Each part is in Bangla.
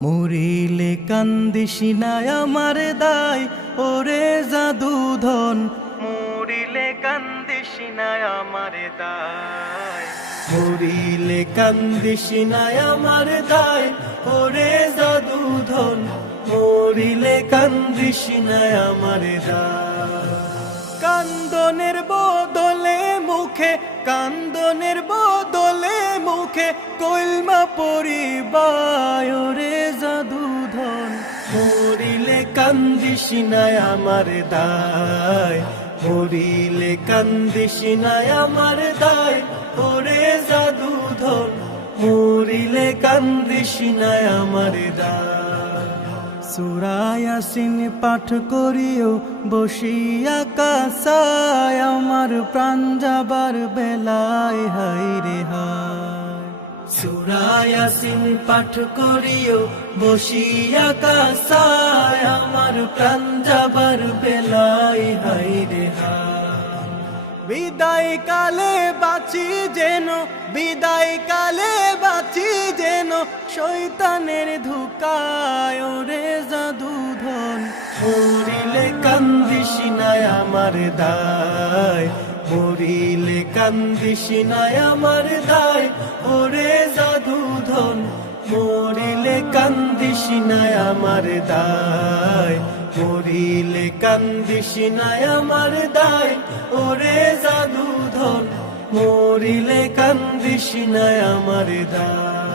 মরিলে কান্দিসি না আমার দায় ওরে জাদুধন, মরিলে কান্দিসি না আমার দায়, মরিলে কান্দিসি না আমার দায় ওরে জাদুধন, মরিলে কান্দিসি না আমার দায়। কান্দনের বদলে মুখে, কান্দনের বদলে মুখে কলমা পরিবায় রে জাদুধন, মরিলে কান্দিসি না আমার দায়, মরিলে কান্দিসি না আমার দায় ওরে জাদুধন, মরিলে কান্দিসি না আমার দায়। সূরা ইয়াসিন পাঠ করিও বসিয়া কাসায়, আমার প্রাণ যাবার বেলায় হায় রে হায়। সূরা ইয়াসিন পাঠ করিও বসিয়া কাসায়, আমার প্রাণ যাবার বেলায় হায় রে হায়। বিদায় কালে বাঁচি যেন, বিদায় কালে বাঁচি যেন শয়তানের ধোঁকায় রে জাদুধন, মরিলে কান্দিসি না আমার দায়, মরিলে কান্দিসি না আমার দায় ওরে জাদুধন, মরিলে কান্দিসি না আমার দায়, মরিলে কান্দিসি না আমার দায় ওরে জাদুধন, মরিলে কান্দিসি না আমার দায়।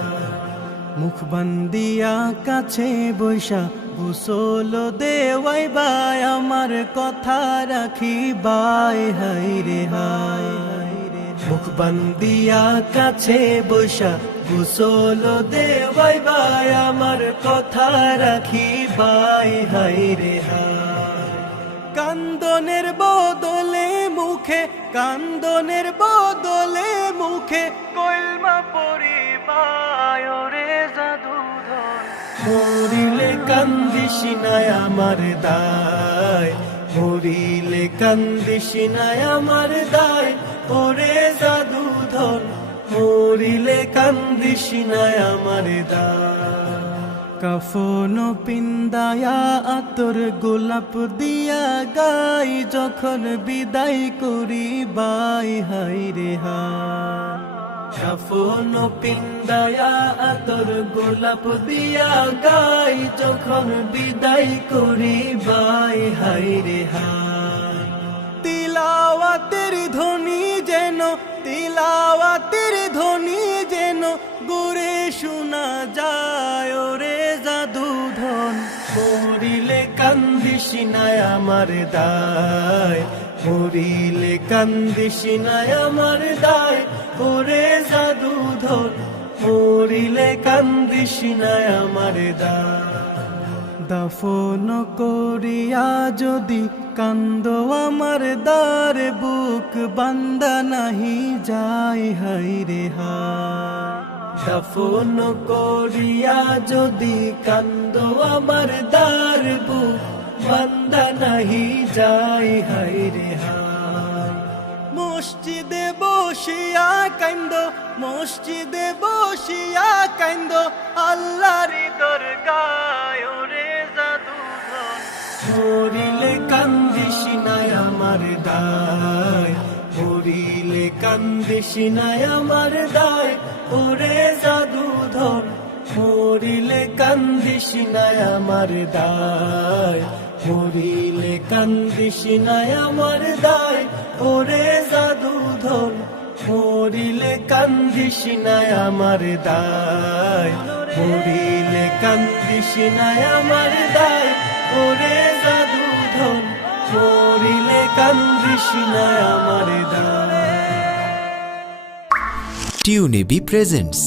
মুখ বান্দিয়া কাছে বৈশা গোসল দেওয়াই বাই, আমার কথা রাখি বাই হায় রে হায়। মুখ বান্দিয়া কাছে বৈশা গোসল দেওয়াই বাই, আমার কথা রাখি বাই হায় রে হায়। কান্দনের বদলে মুখে, কান্দনের বদলে মুখে কলমা পরিবায় রে জাদুধন, মরিলে কান্দিসি না আমার দায়, মরিলে কান্দিসি না আমার দায় ওরে জাদুধন, মরিলে কান্দিসি না আমার দায়। কাফন পিন্দায়া আতর গোলাপ দিয়া গাই, যখন বিদায় করি বাই হায় রে হায়। কাফন পিন্দায়া আতর গোলাপ দিয়া গাই, যখন বিদায় করি বাই হায় রে হায়। তিলাওয়াতের ধ্বনি যেন, তিলাওয়াতের ধ্বনি যেন গুরে শোনা যায় রে জাদুধন, মরিলে কান্দিসি না আমার দায়, মরিলে কান্দিসি না আমার দায় ওরে জাদুধন, মরিলে কান্দিসি না আমার দায়। দাফন করিয়া যদি কান্দ আমার দার, বুক বান্দা নাহি যায় হায় রে হায়। দাফন করিয়া যদি কান্দ আমার দার, বুক বান্দা নাহি যায় হায় রে হায়। মসজিদে বসিয়া কান্দ, মসজিদে বসিয়া কান্দ আল্লাহর দরগায় রে জাদুধন, মরিলে কান্দিসি না আমার দায়, মরিলে কান্দিসি না আমার দায় ওরে জাদুধন, মরিলে কান্দিসি না আমার দায়, মরিলে কান্দিসি না আমার দায় ওরে জাদুধন, মরিলে কান্দিসি না আমার দায়, মরিলে কান্দিসি না আমার দায় ওরে জাদুধন, মরিলে কান্দিসি না আমার দায়। টিউনিবি প্রেজেন্টস।